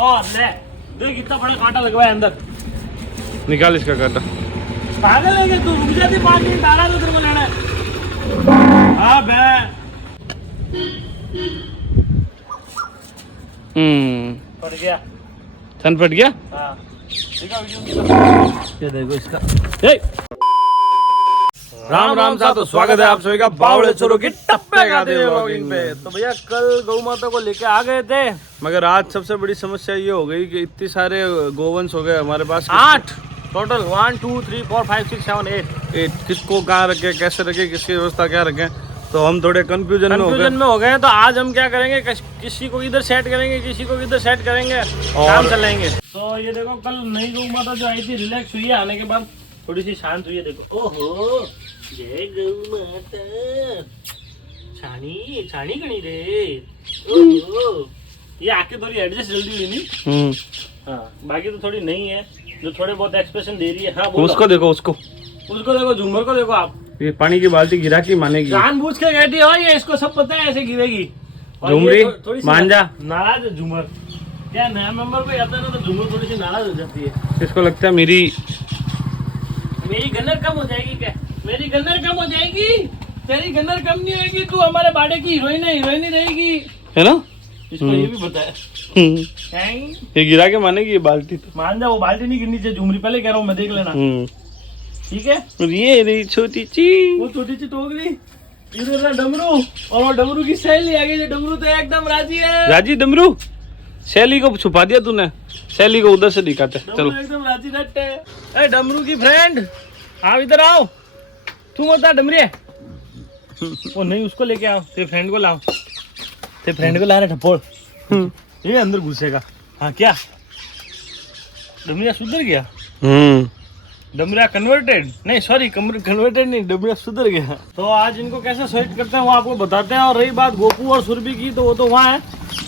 और ले देख कितना बड़ा कांटा लगवा है अंदर। निकाल इसका कांटा। पागल है क्या तू? रुक जाती 5 मिनट आ रहा तो तेरे को लेना है। हाँ बे पड़ गया। सन फट गया। हाँ ये देखो इसका। राम राम सा तो स्वागत है आप सभी का बावड़े चोरों की टप्पे गाते व्लॉगिंग पे। तो भैया कल गौ माता को लेके आ गए थे, मगर आज सबसे बड़ी समस्या ये हो गई कि इतने सारे गोवंश हो गए हमारे पास। 8 टोटल 1 2 3 4 5 6 7 8 किसको कहाँ रखे, कैसे रखे, किसकी व्यवस्था क्या रखें, तो हम थोड़े कंफ्यूजन में हो गए। तो आज हम क्या करेंगे, किसी को इधर सेट करेंगे, किसी को इधर सेट करेंगे और काम चलाएंगे। तो ये देखो कल नई गौ माता जो आई थी रिलैक्स हुई है, आने के बाद थोड़ी सी शांत हुई है। देखो ओहो जय गौ माता। छानी छानी कणी रे। ओहो ये आके थोड़ी एडजस्ट जल्दी हुई नहीं। हाँ बाकी तो थोड़ी नहीं है, जो थोड़े बहुत एक्सप्रेशन दे रही है। हाँ उसको देखो, उसको देखो, झूमर को देखो आप। ये पानी की बाल्टी गिरा के मानेगी, जानबूझ के बैठी हो ये, इसको सब पता है ऐसे गिरेगी। झुमरी मांझा नाराज है झूमर। क्या नया मेंबर को आता है ना तो झूमर थोड़ी सी नाराज हो जाती है। इसको लगता है मेरी गन्नर कम हो जाएगी क्या? मेरी गन्नर कम हो जाएगी, तेरी गन्नर कम नहीं होगी। तू हमारे बाड़े की हीरोइन ही रहेगी, है ना। इसको ये भी पता है। ये गिरा के मानेगी ये बाल्टी तो। मान जा, वो बाल्टी नहीं गिरनी चाहिए, झूमरी पहले कह रहा हूँ मैं, देख लेना ठीक है। ये रही छोटी ची, वो छोटी सी टोकरी, इधर डमरू, और वो डमरू की सहेली आ गई। जो डमरू तो एकदम राजी है। राजी डमरू, शैली को छुपा दिया तूने, शैली को उधर से दिखाते। चलो एकदम राजी रट्टे। ए डमरू की फ्रेंड आओ इधर आओ। तू बता डमरी है वो नहीं, उसको लेके आओ, तेरे फ्रेंड को लाओ, तेरे फ्रेंड को ला रहा ठप्पोड़। ये अंदर घुसेगा। हाँ क्या डमरिया सुधर गया? डमरिया कन्वर्टेड नहीं, सॉरी कन्वर्टेड नहीं, डमरिया सुधर गया। तो आज इनको कैसे सेट करते हैं वो आपको बताते हैं। और रही बात गोपू और सुरभि की, तो वो तो वहाँ है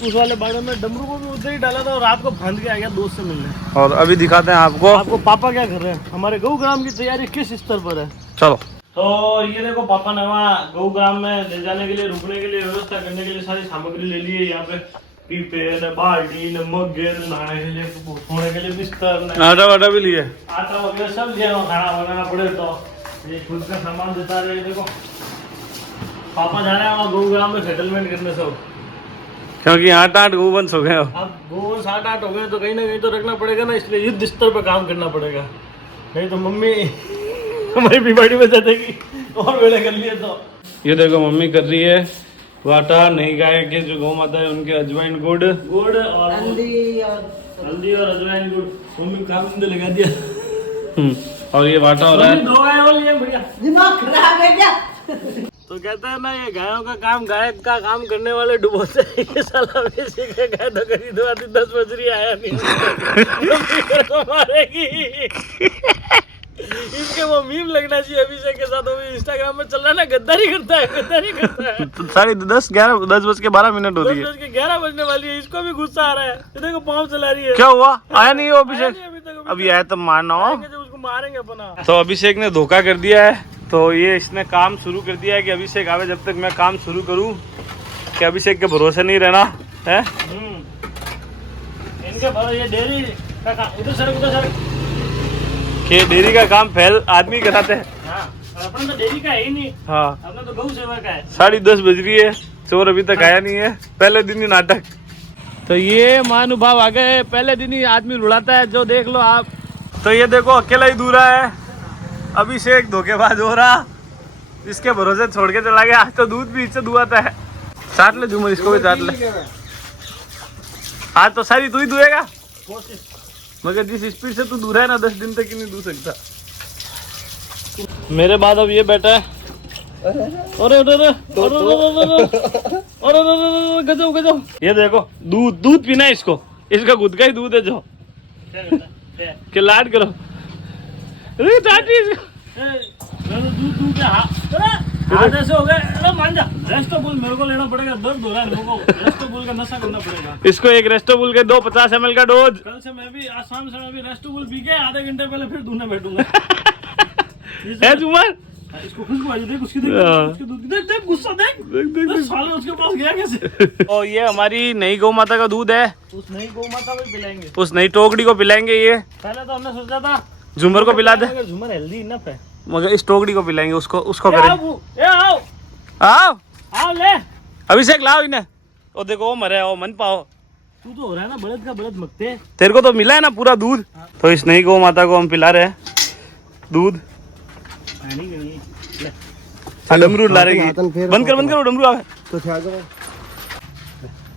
उस वाले बाड़े में। डमरू को भी उधर ही डाला था और रात को भांज के आ गया दोस्त से मिलने। और अभी दिखाते हैं आपको पापा क्या कर रहे हैं, हमारे गौ ग्राम की तैयारी किस स्तर पर है। चलो। तो ये देखो पापा ने वहाँ गौ ग्राम में ले जाने के लिए, रुकने के लिए, व्यवस्था करने के लिए सारी सामग्री ले ली है। यहाँ पे पीपे, बाल्टी, मग्गे, नहाने के लिए, सोने के लिए बिस्तर, आटा वाटा भी लिए, आटा वगैरह सब लिया। खाना बनाना पड़े तो ये खुद का सामान देता रहे। देखो पापा जा रहे हैं वहाँ गौ ग्राम में सेटलमेंट करने सब, क्योंकि 8 गोवंश हो गए। अब गौ 7-8 हो गए तो कहीं ना कहीं तो रखना पड़ेगा ना, इसलिए युद्ध स्तर पर काम करना पड़ेगा, नहीं तो मम्मी हमारी बीमारी में जाएगी। और वेले कर लिए तो ये देखो मम्मी कर रही है वाटा नई गाय के जो गौ माता है उनके अजवाइन गुड़ और हल्दी और अजवाइन गुड़ मम्मी काम में लगा दिया। और ये वाटा हो रहा है। 2 गाय और लिए बढ़िया, दिमाग खराब है क्या? तो कहते हैं ना ये गायों का काम, गाय का काम करने वाले डुबोते हैं। ये साला वैसे के गाय तो करीब 10 बजरी आया नहीं मारेगी। इसके वो मीम लगना चाहिए अभिषेक के साथ। वो इंस्टाग्राम में चल रहा है ना, गद्दारी करता है। तो 10:12 हो रही है, 11 बजने वाली है, इसको भी गुस्सा आ रहा है। ये देखो पाँव चला रही है। क्या हुआ? आया नहीं हो अभिषेक? अभी तक अभी आया तो मारना हो। उसको मारेंगे अपना। तो अभिषेक ने धोखा कर दिया है, तो ये इसने काम शुरू कर दिया है कि अभिषेक आवे जब तक मैं काम शुरू करूं, कि अभिषेक के भरोसे नहीं रहना है। इनके भरोसे ये डेयरी का काम, उधर सर कि डेयरी का काम पहल आदमी कराते हैं। हाँ, अपन तो डेयरी का है ही नहीं। हाँ, अपना तो गौ सेवा का है। 10:30 बज रही है, चोर अभी तक आया नहीं है। पहले दिन ही नाटक। तो ये महानुभाव आ गए, पहले दिन ही आदमी रुलाता है, जो देख लो आप। तो ये देखो अकेला ही दूरा है, अभिषेक धोखेबाज हो रहा, इसके भरोसे छोड़ के चला गया। आज तो दूध भी इससे दुआता है। चाट ले झूमर, इसको भी चाट ले। आज तो सारी तू ही दुएगा, मगर जिस स्पीड से तू दूर है ना 10 दिन तक ही नहीं दू सकता। मेरे बाद अब ये बैठा है। अरे गजब। ये देखो दूध पीना है इसको, इसका खुद का ही दूध है जो के लाड करो। अरे चाटी इसको दूध हाथ ऐसे हो गए। अरे मान जा, रेस्टोबुल मेरे को लेना पड़ेगा, दर्द हो रहा है मेरे को, रेस्टोबुल का नशा करना पड़ेगा। इसको एक रेस्टोबुल के 50 ml का डोज। कल से मैं भी, आसाम से मैं भी रेस्टोबुल पी के आधे घंटे पहले फिर दूने बैठूंगा। है झूमर, इसको खुशबू आ देख उसकी, देख हाँ। उसके दूध की, देख देख गुस्सा देख देख देख देख, साले उसके पास गया कैसे। तो ये हमारी नई गौ माता का दूध है, उस नई गौ माता को पिलाएंगे। उस नई टोकड़ी को पिलाएंगे। ये पहले तो हमने सोचा था झूमर को पिला दे, अगर झूमर हेल्दी इनफ है, मगर इस टोकड़ी को पिलाएंगे, उसको उसको ए, आओ करेंगे। बू, ए, आओ आओ आओ ले। अभिषेक लाओ इन्हें। ओ देखो वो मरे, ओ मन पाओ। तू तो हो रहा है ना बड़द का बड़द मगते हैं। तेरे को तो मिला है ना पूरा दूध। तो इस नई गौ माता को हम पिला रहे हैं दूध। पानी के लिए ले। हाँ, डमरू ला रही है। बंद कर वो डमरू आवे तो क्या करो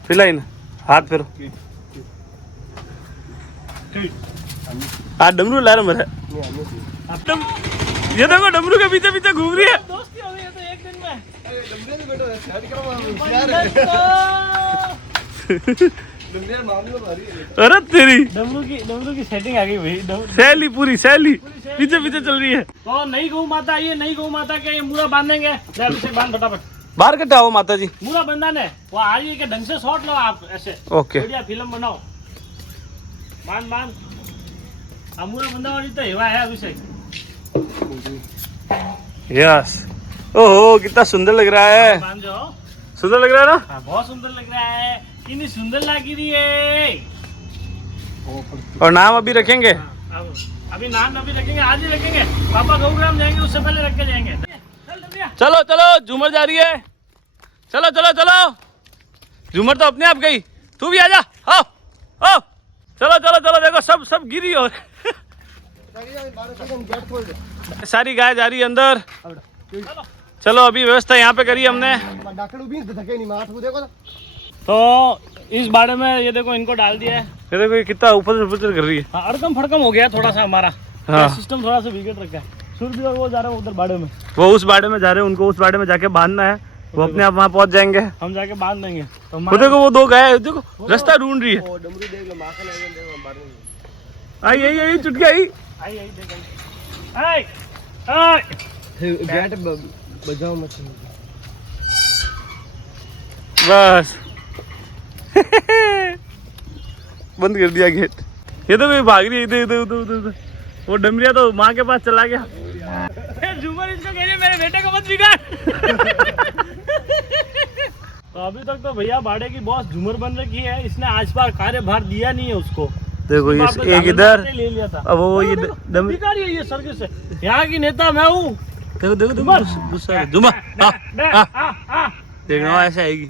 पिला इन हाथ फेरो। हाँ डमरू ला रहे मरे। ये देखो डमरू के पीछे पीछे घूम रही है। दोस्ती हो गई है तो एक दिन में। अरे तेरी डमरू की सेटिंग आ गई भाई। सैली पूरी सैली पीछे पीछे चल रही है। तो नई गौ माता, ये नई गौ माता के ये मूरा बांधेंगे। ले अभिषेक बांध फटाफट। बाहर कटाओ माता जी। मूरा बंधन है वो आ रही है कि ढंग से शॉट लो आप ऐसे। ओके बढ़िया फिल्म बनाओ। बांध बांध। अब मूरा बंधा वाली तो हेवा है अभिषेक। यस। ओहो कितना सुंदर लग रहा है। बांध जाओ। सुंदर लग रहा है ना। हाँ, बहुत सुंदर लग रहा है। कितनी सुंदर लग रही है। और नाम अभी रखेंगे। अब अभी नाम अभी रखेंगे, आज ही रखेंगे। पापा गौग्राम जाएंगे उससे पहले रख के जाएंगे। चल जल्दी। चलो चलो झूमर जा रही है। चलो चलो चलो झूमर तो अपने आप गई, तू भी आजा। आओ आओ चलो चलो चलो। देखो सब सब गिरी और सारी गाय जा रही है अंदर। चलो अभी व्यवस्था यहाँ पे करी हमने। तो इस बाड़े में ये देखो इनको डाल दिया है। ये देखो ये कितना ऊपर कर रही है। हाँ, अड़कम फड़कम हो गया थोड़ा सा हमारा। हाँ। सिस्टम थोड़ा सा बिगड़ रखा है। सूर्य और वो जा रहे हैं उधर बाड़े में। वो उस बाड़े में जा रहे हैं, उनको उस बाड़े में जाके बांधना है। वो अपने आप वहाँ पहुँच जाएंगे। हम जाके बांध देंगे। तो वो देखो वो दो गाय देखो रास्ता ढूंढ रही है। आई आई आई चुटकी आई। आई आई देख आई आई। गेट बजाओ मत। बस बंद कर दिया गेट। ये तो कोई भाग रही है इधर इधर उधर उधर। वो डमरिया तो माँ के पास चला गया। झूमर इसको कह रही मेरे बेटे को मत बिगाड़। तो अभी तक तो भैया बाड़े की बॉस झूमर बन रखी है। इसने आज बार कार्यभार दिया नहीं है उसको। देखो ये बाप ने एक झाड़ू इधर मारते ले लिया था। अब वो ये भिखारी है ये सर्किट से। यहाँ की नेता मैं हूँ। देखो देखो देखो गुस्सा है। झूमर देखना ऐसे आएगी।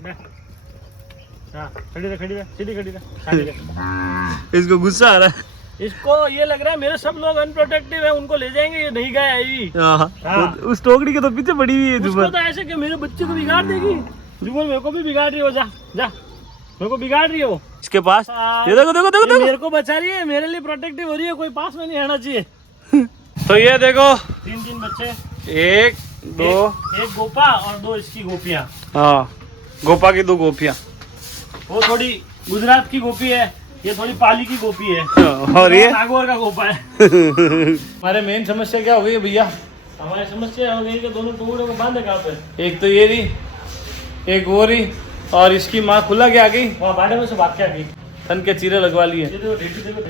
खड़ी रह सीधी खड़ी रह। इसको गुस्सा आ रहा है। इसको ये लग रहा है मेरे सब लोग अनप्रोटेक्टिव है, उनको ले जाएंगे, ये नहीं गए आई। हाँ। उस टोकरी के तो पीछे पड़ी हुई है उसको झूमर। तो ऐसे कि मेरे बच्चे को बिगाड़ देगी। झूमर मेरे को भी बिगाड़ रही हो। जा जा मेरे को बिगाड़ रही हो। इसके पास ये देखो देखो देखो ये मेरे को बचा रही है, मेरे लिए प्रोटेक्टिव हो रही है। कोई पास में नहीं आना चाहिए। तो ये देखो तीन बच्चे, एक दो एक गोपा और दो इसकी गोपियां। हाँ गोपा की दो गोपियाँ। वो थोड़ी गुजरात की गोपी है, ये थोड़ी पाली की गोपी है और ये नागौर का गोपा है। हमारे मेन समस्या क्या हो गई है भैया? हमारी समस्या हो गई कि दोनों टुकड़ों को बांधे कहाँ पे? एक तो ये रही, एक वो रही, और इसकी माँ खुला के आ गई। वहाँ बाड़े में से भाग के आ गई, तन के चीरे लगवा लिए।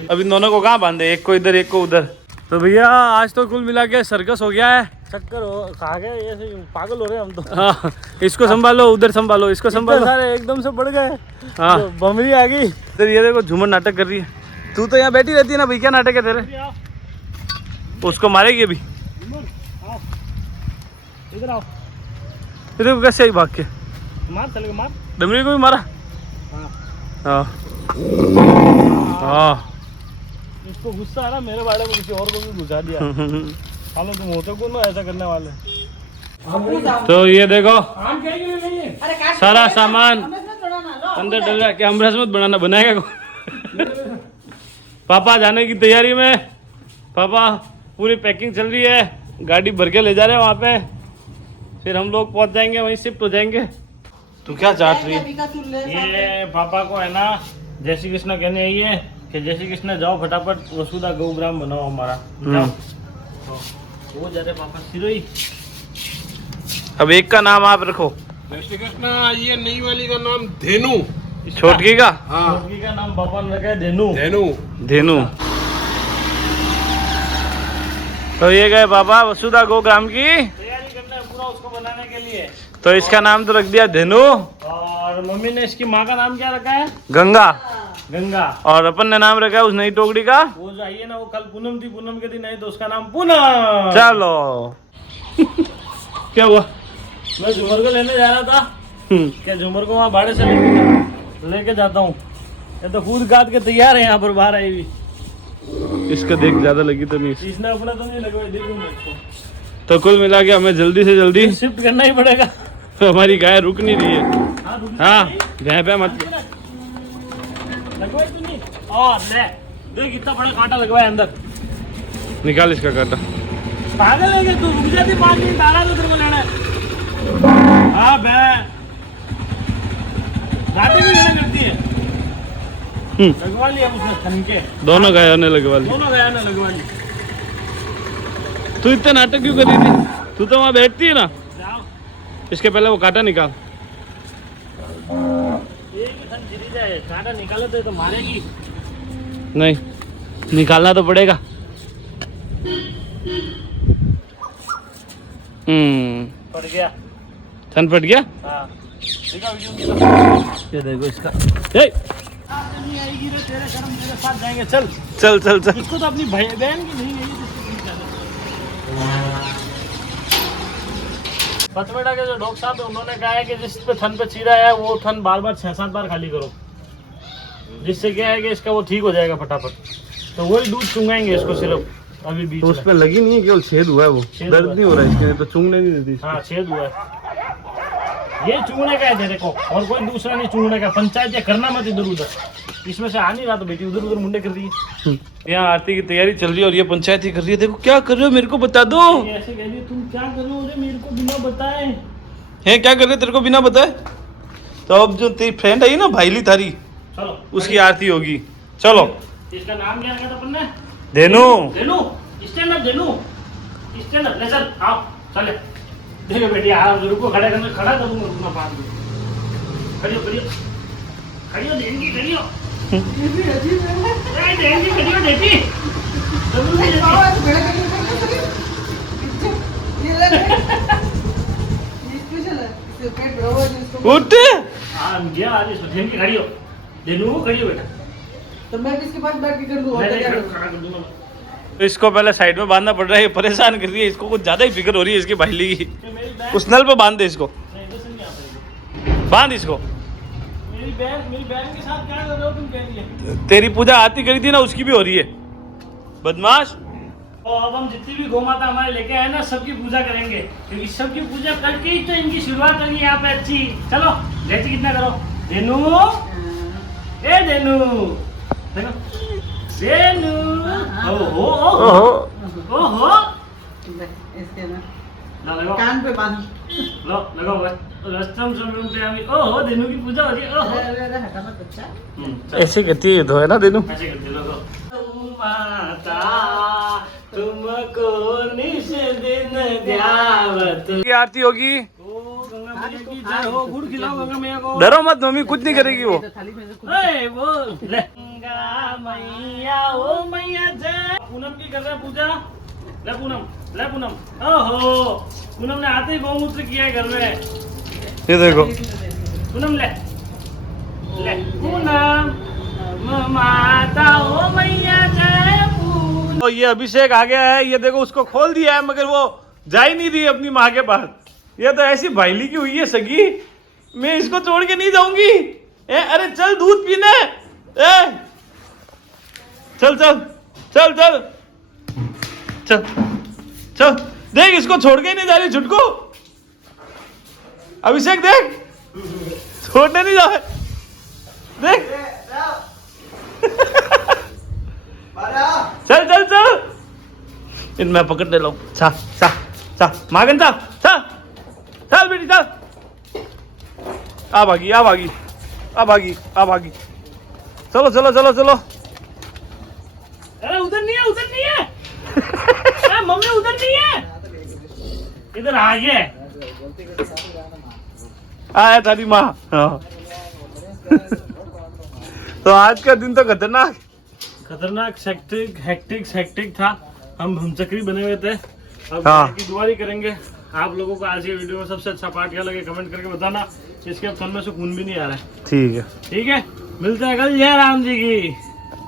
अब इन दोनों को कहाँ बांधे? एक को इधर एक को उधर। तो भैया आज तो कुल मिला के सर्कस हो गया है। चक्कर हो खा गए, ऐसे पागल हो रहे हैं हम तो। हाँ इसको संभालो, उधर संभालो, इसको संभालो। सारे एकदम से बढ़ गए। हाँ तो बमरी आ गई। इधर ये देखो झूमर नाटक कर रही है। तू तो यहाँ बैठी रहती है ना भाई, क्या नाटक है तेरे? उसको मारेगी अभी। इधर आओ, ये देखो कैसे आई भाग के। मार चल मार। डमरी को भी मारा। हाँ हाँ इसको गुस्सा आ रहा, मेरे बारे में किसी और को भी घुसा दिया। हालो तुम होते कौन हो ऐसा करने वाले? तो ये देखो आम क्या के लिए नहीं है? सारा सामान अंदर डल रहा है। क्या अमरस मत बनाना, बनाएगा कौन? पापा जाने की तैयारी में। पापा पूरी पैकिंग चल रही है, गाड़ी भर के ले जा रहे हैं वहाँ पे। फिर हम लोग पहुँच जाएंगे, वहीं शिफ्ट हो जाएंगे। तू क्या चाट रही है? ये पापा को है ना जय श्री कृष्ण कहने आई है कि जय श्री कृष्ण जाओ फटाफट वसुधा गौग्राम बनाओ हमारा। जाओ। तो वो जा रहे पापा सिरोही। अब एक का नाम आप रखो। जय श्री कृष्ण। ये नई वाली का नाम धेनु। छोटकी का? हाँ छोटकी का नाम पापा ने रखा है धेनु। धेनु। धेनु। तो ये गए पापा वसुधा गो ग्राम की उसको बनाने के लिए। तो इसका नाम तो रख दिया धेनु, और मम्मी ने इसकी माँ का नाम क्या रखा है? गंगा। गंगा। और अपन ने नाम रखा है उस नई टोकरी का, वो जो आई है ना, वो कल पूनम थी, पूनम के दिन आई तो उसका नाम पूनम। चलो। क्या हुआ? मैं झूमर को लेने जा रहा था, क्या झूमर को वहाँ भाड़े से लेके जाता हूँ। ये तो कूद काट के तैयार है यहाँ पर बाहर आई हुई। इसका देख ज्यादा लगी तो नहीं, इसने अपना तो नहीं लगवाई, देखूंगा इसको। तो कुल मिला के हमें जल्दी से जल्दी शिफ्ट करना ही पड़ेगा। तो हमारी गाय रुक नहीं रही है। हाँ, रुक हाँ नहीं। भैं पे मत। लगवाई तो नहीं। और ले देख इतना बड़ा कांटा लगवाया अंदर। निकाल इसका कांटा। पागल है क्या तू? रुक जाती 5 मिनट, आ रहा तो तेरे को लेना है। हाँ बे रातें भी लेना करती है। लगवा लिया उसने थन के। दोनों गायों ने लगवा ली। दोनों गया ना लगवा ली। तू इतना नाटक क्यों कर रही थी? तू तो वहाँ बैठती है ना। जाओ इसके पहले वो कांटा निकाल। एक ही थन गिरी जाए, कांटा निकालो तो ये तो मारेगी। नहीं निकालना तो पड़ेगा। पड़ गया। थन फट गया। हाँ देखा वीडियो। ये देखो इसका। ए, नहीं आएगी रे, तेरे कर्म मेरे साथ जाएंगे। चल चल चल चल। इसको तो अपनी भाई बहन की नहीं है। पचमेड़ा के जो डॉक्टर साहब है उन्होंने कहा है कि जिस पे थन पे चीरा है वो थन बार बार 6-7 बार खाली करो, जिससे क्या है कि इसका वो ठीक हो जाएगा फटाफट। तो वही दूध चुंगाएंगे इसको सिर्फ अभी बीच तो उस में। पे लगी नहीं है, केवल छेद हुआ है, वो छेद दर्द हुआ है। नहीं हो रहा है इसके, तो चुंगने नहीं देती इसको। हाँ छेद हुआ है, ये चूंगने का है तेरे को, और कोई दूसरा नहीं चूंगने का। पंचायत या करना मत इधर उधर, इसमें से आ नहीं रहा तो बेटी उधर उधर मुंडे कर रही है। यहाँ आरती की तैयारी चल रही है और ये पंचायत ही कर रही है। देखो क्या कर रहे हो, मेरे को बता दो। ये ऐसे कह रही है, तुम क्या कर रहे हो रे मेरे को बिना बताए? है क्या कर रहे हो तेरे को बिना बताए? तो अब जो तेरी फ्रेंड आई ना भाईली थारी, चलो उसकी आरती होगी। चलो। इसका नाम क्या रखा था अपन ने? धेनु। धेनु। स्टैंड अप धेनु, स्टैंड अप। ले चल आओ चले। देखो बेटी आप रुको, खड़ा करना, खड़ा करूंगा रुकना बाद में। खड़ी हो खड़ी हो खड़ी हो, देंगी खड़ी हो। ए देंगी खड़ी हो बेटी। जरूर नहीं देती। उठ। हाँ गया आज इसको देंगी खड़ी हो। धेनु खड़ी हो बेटा। तो मैं किसके पास बैठ के कर दूं? मैं और नहीं क्या खड़ा करूं? खड़ा कर दूंगा मैं। तो इसको पहले साइड में बांधना पड़ रहा है, ये परेशान कर रही है, इसको कुछ ज्यादा ही फिक्र हो रही है इसकी भाईली की। ये मेरी बहन उस नल पे बांध दे इसको, नहीं, इधर से नहीं आ पाएगी। बांध इसको। मेरी बहन के साथ क्या कर रहे हो तुम? कह रही है तेरी पूजा आरती करी थी ना, उसकी भी हो रही है बदमाश। और अब हम जितनी भी गौ माता हमारे लेके आए ना, सबकी पूजा करेंगे, क्योंकि सबकी पूजा करके ही तो इनकी शुरुआत होगी यहाँ पे अच्छी। चलो लेती कितना करो। धेनु ए धेनु, देखो धेनु। ओहो ओहो ओहो। इसके ना ला लगाओ, कान पे बांध। लो लगाओ बस। रस्तम समरूप पे आमी। ओहो धेनु की पूजा हो रही है। ओहो अरे हटा मत बच्चा। चलो ऐसे करती है तो, है ना धेनु? ऐसे करते लोगों। माता तुमको निस दिन ध्यावत। की आरती होगी। ओ गंगा मैया की जय हो। गुड़ खिलाओ गंगा मैया को। डरो मत, मम्मी कुछ नहीं करेगी वो। तो थाली में से कुछ ए वो ले। गंगा मैया ओ मैया जय। पूनम की कर रहे हैं पूजा। ले पूनम, ले पूनम। ओहो पूनम ने आते ही गौमूत्र किया है घर में। ये देखो पूनम ले ले। पूनम माता ओ मैया जय। पूनम तो ये अभिषेक आ गया है, ये देखो उसको खोल दिया है, मगर वो जा ही नहीं रही अपनी माँ के पास। ये तो ऐसी भाईली की हुई है सगी, मैं इसको छोड़ के नहीं जाऊंगी। अरे चल दूध पीने। चल चल चल चल चल चल। देख इसको छोड़ के ही नहीं जा रही छुटको। अभिषेक देख, छोड़ने नहीं जा रहे। देख चल चल चल। इन मैं पकड़ ले लो। चा चा चा मागन चा चा। चल बेटी चल। आ भागी आ भागी आ भागी आ भागी। चलो चलो चलो चलो। अरे उधर नहीं है, उधर नहीं है। अरे मम्मी उधर नहीं है, इधर आ गया। आया तारी माँ। हाँ। तो आज का दिन तो खतरनाक खतरनाक हेक्टिक था। हम चक्री बने हुए थे। अब हाँ। की दुआरी करेंगे। आप लोगों को आज की वीडियो में सबसे अच्छा पार्ट क्या लगे कमेंट करके बताना। इसके अब थन में से खून भी नहीं आ रहा है। ठीक है। ठीक है, मिलते हैं कल। जय राम जी की।